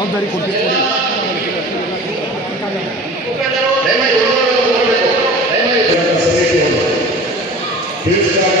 ಜವಾಬ್ದಾರಿ ಕೊಟ್ಟಿದ್ದೀವಿ ಸಮಿತಿಯನ್ನು ತಿಳಿಸಿದಾಗ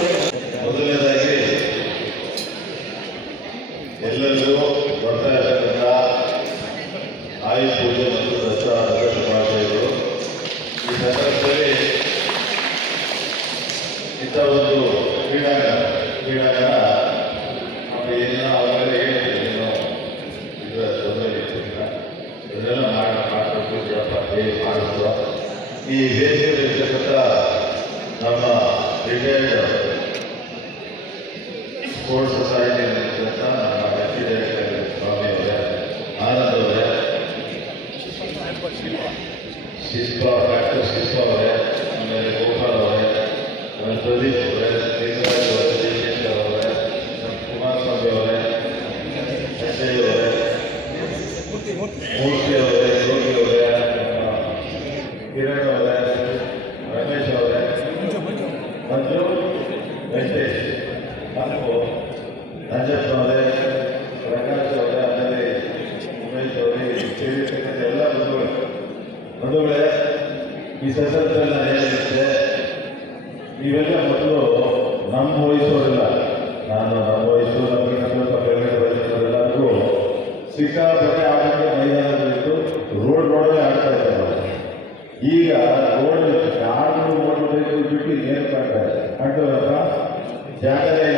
ದೇಶದಲ್ಲಿರ್ತಕ್ಕಂಥ ನಮ್ಮ ರಿಟೈರ್ಡ್ ಸ್ಪೋರ್ಟ್ಸ್ ಸೊಸೈಟಿಯಲ್ಲಿರ್ತಕ್ಕಂಥ ನಮ್ಮ ವ್ಯಕ್ತಿ ಡೈರೆಕ್ಟರ್ ಸ್ವಾಮಿ ಅವರೇ ಆನಂದ್ ಅವರೇ ಶಿಲ್ಪ ಡಾಕ್ಟರ್ ಶಿಲ್ಪ ಅವರೇ ಆಮೇಲೆ ಗೋಪಾಲ್ ಅವರೇ ಆಮೇಲೆ ಪ್ರದೀಪ್ ಅವರೇ ಲಿಂಗರಾಜ್ ಅವರೇ ಜಗೇಶ್ ಅವರೇ ನಮ್ಮ ಕುಮಾರಸ್ವಾಮಿ ಅವರೇ ಸಂಜಯ್ ಅವರೇ ಮೂರ್ತಿ ಅವರೇ ಯೋಗಿ ಅವರೇ ಕಿರಣ್ ಅವರೇ ಬಿಟ್ಟು ಏನು ಮಾಡ್ತಾರೆ ಅಂಟು ಜಾಗದಲ್ಲಿ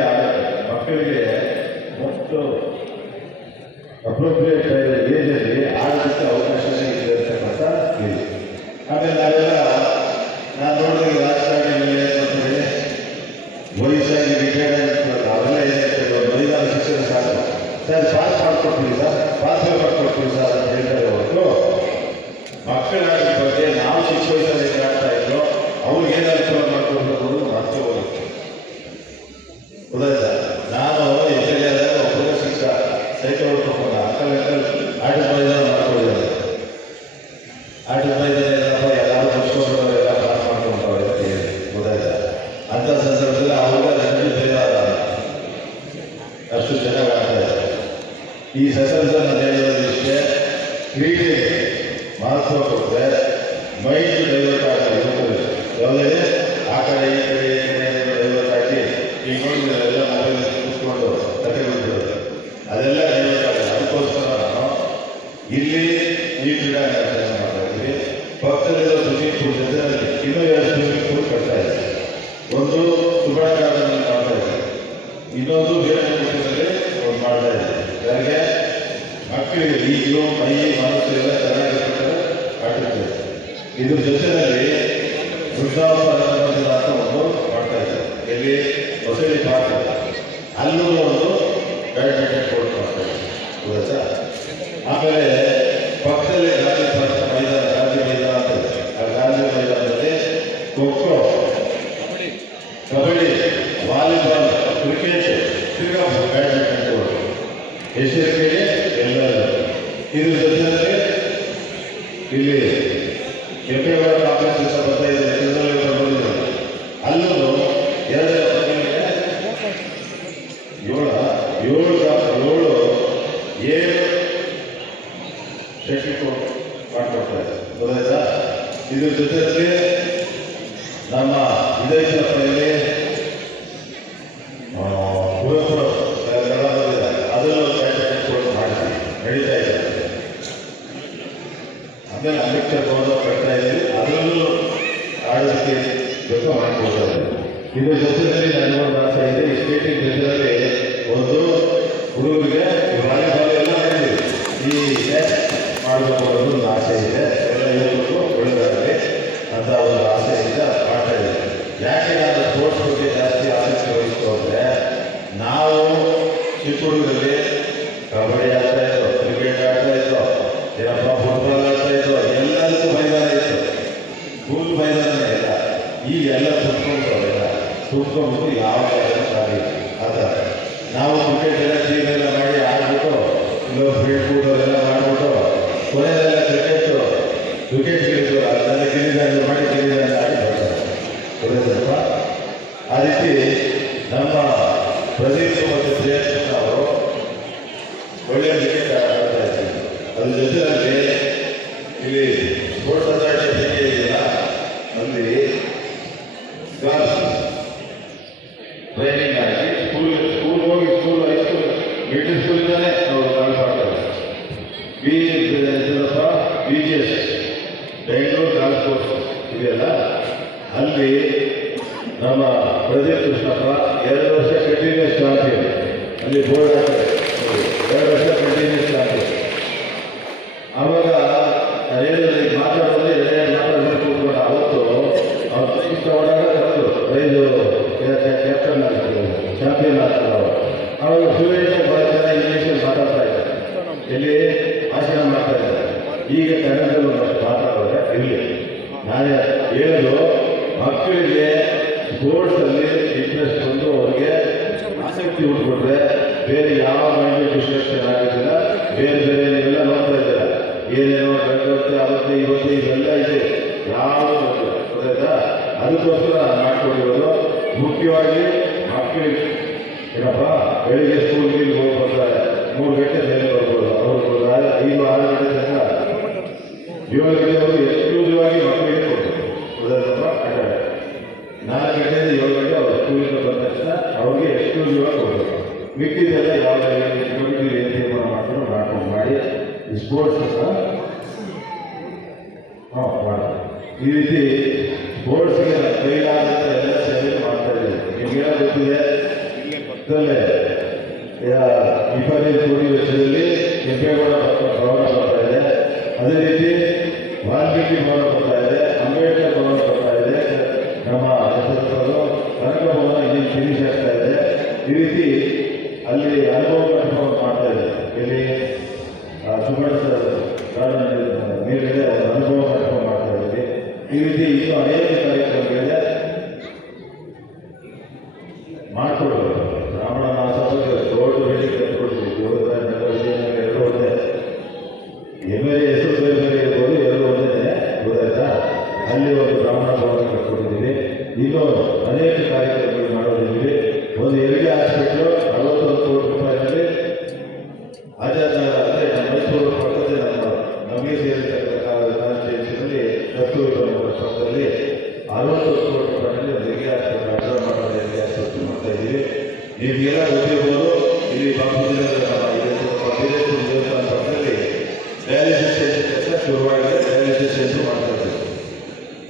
ವಿದೇಶದ ಕಡೆಯಲ್ಲಿ ಪುರಪುರ ಅದನ್ನು ಕ್ಯಾಟೆಟ್ ಮಾಡ್ತೀವಿ ಇದೆ. ಅದನ್ನು ಅಂಬೇಡ್ಕರ್ ಗೌರವ ಕಟ್ತಾ ಇದ್ದೀವಿ ಅದನ್ನು ಆಡಳಿತಕ್ಕೆ ಬೇಕು ಮಾಡಿಕೊಡ್ತಾ ಇದ್ದೀವಿ ಇದು ಜೊತೆಯಲ್ಲಿ ನಾನು ನೋಡ್ತಾ ಇದೆ. ಸ್ಟೇಟಿನ ಜೊತೆ que por ಮುಖ್ಯವಾಗಿ ಮಕ್ಕಳಿಗೆ ಏನಪ್ಪ? ಬೆಳಿಗ್ಗೆ ಸ್ಕೂಲ್ಗೆ ಇಲ್ಲಿ ಹೋಗ್ಬರ್ತಾರೆ ಮೂರು ಗಂಟೆ ಮೇಲೆ ಬರ್ಬೋದು. ಅವರು ಐದು, ಆರು ಗಂಟೆ ತನಕ. ಏಳು ಗಂಟೆವರೆಗೂ ಎಕ್ಸ್ಕ್ಲೂಸಿವಾಗಿ ಮಕ್ಕಳಿಗೆ ಕೊಡ್ಬೇಕು ಉದಾಹರಣೆ ನಾಲ್ಕು ಗಂಟೆಯಿಂದ ಏಳು ಗಂಟೆ ಅವರು ಸ್ಕೂಲಿಂದ ಬಂದ ತಕ್ಷಣ ಅವ್ರಿಗೆ ಎಕ್ಸ್ಕ್ಲೂಸಿವ್ ಆಗಿ ಕೊಡಬೇಕು ಮಿಕ್ಕಿದೆಲ್ಲ ಯಾವುದೇ ಏನು ತೀರ್ಮಾನ ಮಾಡ್ಕೊಂಡು ಮಾಡ್ಕೊಂಡು ಮಾಡಿ ಸ್ಪೋರ್ಟ್ಸ್ ಸಹ ಹಾಂ ಮಾಡ್ತಾರೆ. ಈ ರೀತಿ ಸ್ಪೋರ್ಟ್ಸ್ಗೆ ಕೈಲಾದ ಇಪ್ಪತ್ತೈದು ಕೋಟಿ ವೆಚ್ಚದಲ್ಲಿ ಕೆಂಪೇಗೌಡ ಭವನ ಬರ್ತಾ ಇದೆ. ಅದೇ ರೀತಿ ವಾಲ್ಮೀಕಿ ಭವನ ಬರ್ತಾ ಇದೆ, ಅಂಬೇಡ್ಕರ್ ಭವನ ಬರ್ತಾ ಇದೆ, ನಮ್ಮ ರಂಗಭವನ ಇಲ್ಲಿ ಫಿನಿಶ್ ಆಗ್ತಾ ಇದೆ. ಈ ರೀತಿ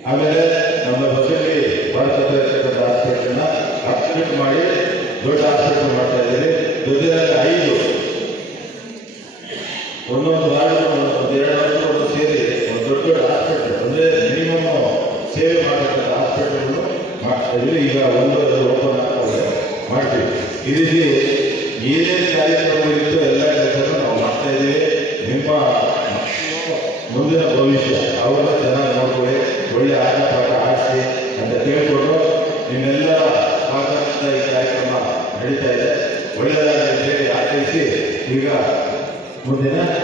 ಆಮೇಲೆ ನಮ್ಮ ಬಸ್ಸಲ್ಲಿ ಬಳಸತಕ್ಕಂಥ ಆಸ್ಪತ್ರೆನ ಅಪ್ಗ್ರೇಡ್ ಮಾಡಿ ದೊಡ್ಡ ಆಸ್ಪತ್ರೆ ಮಾಡ್ತಾ ಇದ್ದೀರಿ ದುರ್ದಿನ Moderante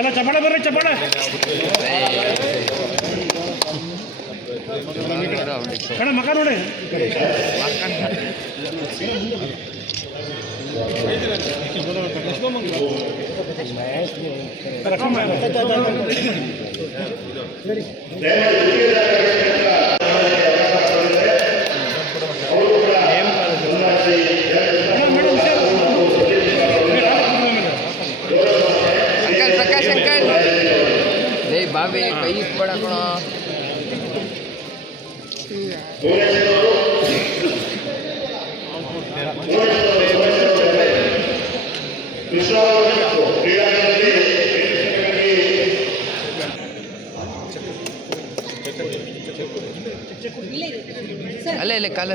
ಎಲ್ಲ ಚಪ್ಪಾಳ ಬರ್ರಿ ಚಪ್ಪಾಳ ಕಣ ಮಕ ನೋಡಿ ಲಕ್ಷ್ಮಣ ಬಾವಿ ಕೈ ಇಟ್ಬೇಡ ಕಣ. ಇಲ್ಲ ಇಲ್ಲೇ ಕಾಲ